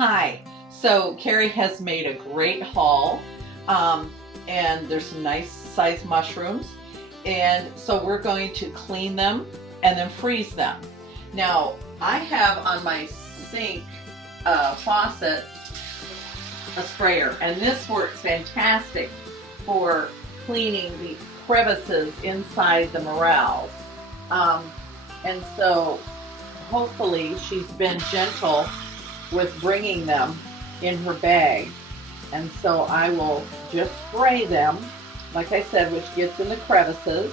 Hi. So Carrie has made a great haul, and there's some nice sized mushrooms. And so we're going to clean them and then freeze them. Now, I have on my sink faucet a sprayer, and this works fantastic for cleaning the crevices inside the morels. And so hopefully she's been gentle with bringing them in her bag. And so I will just spray them, like I said, which gets in the crevices.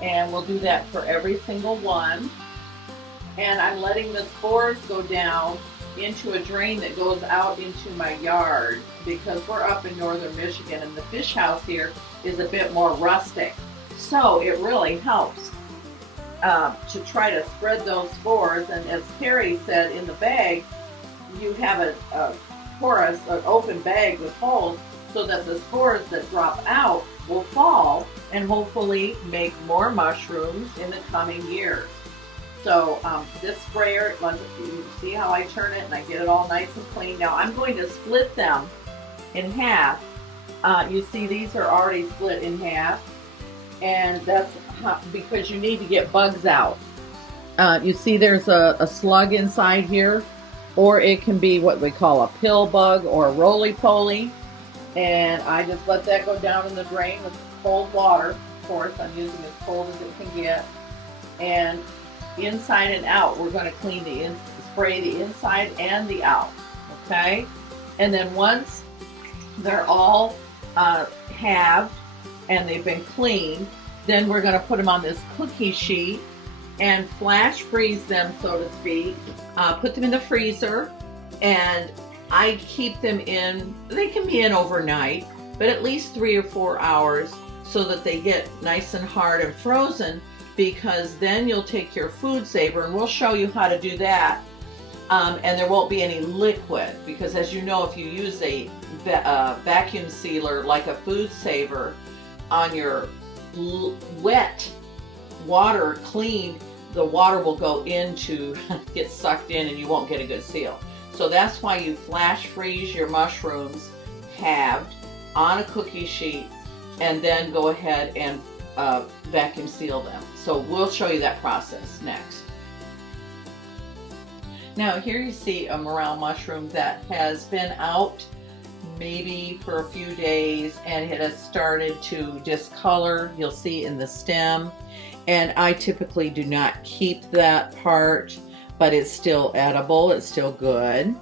And we'll do that for every single one. And I'm letting the spores go down into a drain that goes out into my yard, because we're up in northern Michigan and the fish house here is a bit more rustic. So it really helps to try to spread those spores. And as Carrie said, in the bag, you have a porous, an open bag with holes so that the spores that drop out will fall and hopefully make more mushrooms in the coming years. So this sprayer, you see how I turn it and I get it all nice and clean. Now I'm going to split them in half. You see these are already split in half, and that's because you need to get bugs out. You see there's a slug inside here, or it can be what we call a pill bug or a roly-poly. And I just let that go down in the drain with cold water. Of course, I'm using as cold as it can get. And inside and out, we're going to clean spray the inside and the out. Okay? And then once they're all halved and they've been cleaned, then we're going to put them on this cookie sheet and flash freeze them, so to speak. Put them in the freezer, and I keep them in, they can be in overnight, but at least 3 or 4 hours so that they get nice and hard and frozen, because then you'll take your food saver, and we'll show you how to do that. And there won't be any liquid, because as you know, if you use a vacuum sealer like a food saver on your wet water clean, the water will go into, get sucked in, and you won't get a good seal. So that's why you flash freeze your mushrooms halved on a cookie sheet, and then go ahead and vacuum seal them. So we'll show you that process next. Now here you see a morel mushroom that has been out maybe for a few days, and it has started to discolor. You'll see in the stem, and I typically do not keep that part, but it's still edible, it's still good.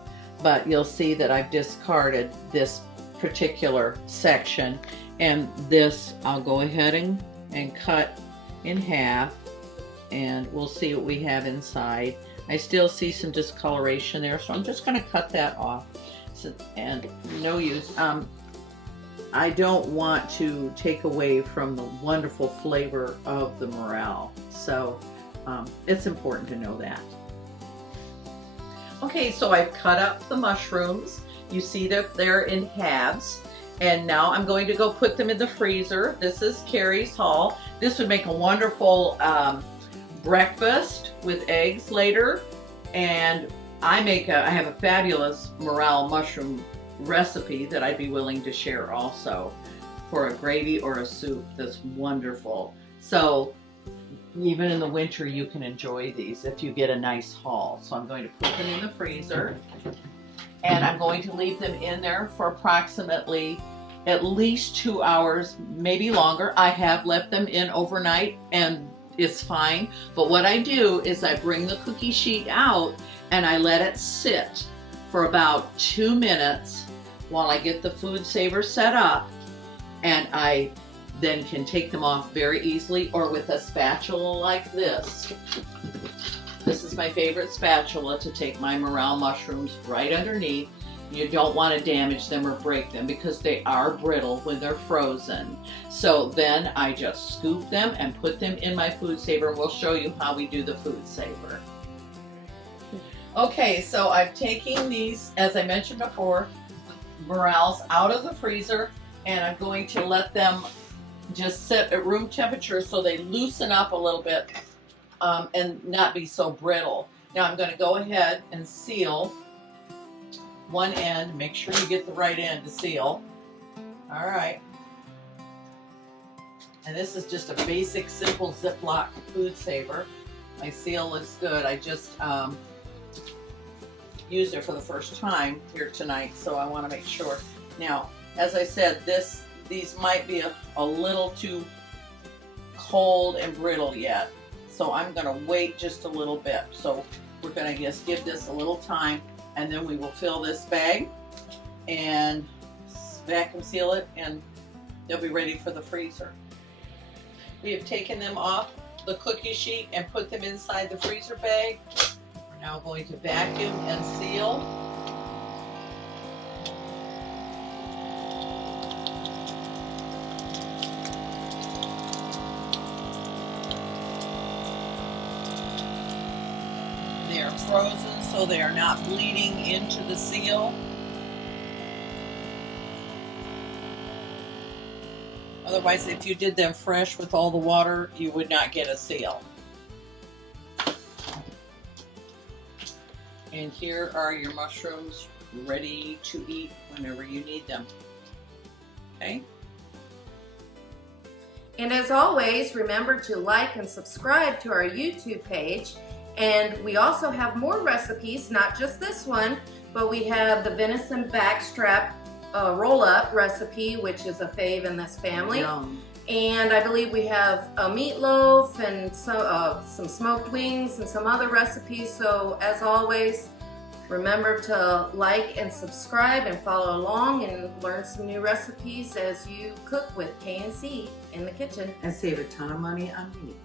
But you'll see that I've discarded this particular section, and this I'll go ahead and cut in half, and we'll see what we have inside. I still see some discoloration there, so I'm just going to cut that off. So, and no use. I don't want to take away from the wonderful flavor of the morel, so it's important to know that. Okay, so I've cut up the mushrooms. You see that they're in halves, and now I'm going to go put them in the freezer. This is Carrie's haul. This would make a wonderful breakfast with eggs later, and I have a fabulous morel mushroom recipe that I'd be willing to share also for a gravy or a soup that's wonderful. So even in the winter you can enjoy these if you get a nice haul. So I'm going to put them in the freezer, and I'm going to leave them in there for approximately at least 2 hours, maybe longer. I have left them in overnight and it's fine, but what I do is I bring the cookie sheet out and I let it sit for about 2 minutes while I get the food saver set up, and I then can take them off very easily, or with a spatula like this. This is my favorite spatula to take my morel mushrooms right underneath. You don't want to damage them or break them because they are brittle when they're frozen. So then I just scoop them and put them in my food saver, and we'll show you how we do the food saver. Okay, so I'm taking these, as I mentioned before, morels out of the freezer, and I'm going to let them just sit at room temperature so they loosen up a little bit and not be so brittle. Now I'm going to go ahead and seal one end. Make sure you get the right end to seal. All right. And this is just a basic, simple Ziploc food saver. My seal looks good. I just used it for the first time here tonight, so I want to make sure. Now, as I said, these might be a little too cold and brittle yet, so I'm going to wait just a little bit. So we're going to just give this a little time, and then we will fill this bag and vacuum seal it, and they'll be ready for the freezer. We have taken them off the cookie sheet and put them inside the freezer bag. We're now going to vacuum and seal. They are frozen, so they are not bleeding into the seal. Otherwise, if you did them fresh with all the water, you would not get a seal. And here are your mushrooms ready to eat whenever you need them. Okay? And as always, remember to like and subscribe to our YouTube page. And we also have more recipes, not just this one, but we have the venison backstrap roll-up recipe, which is a fave in this family. Yum. And I believe we have a meatloaf and some smoked wings and some other recipes. So as always, remember to like and subscribe and follow along and learn some new recipes as you cook with K&C in the kitchen. And save a ton of money on meat.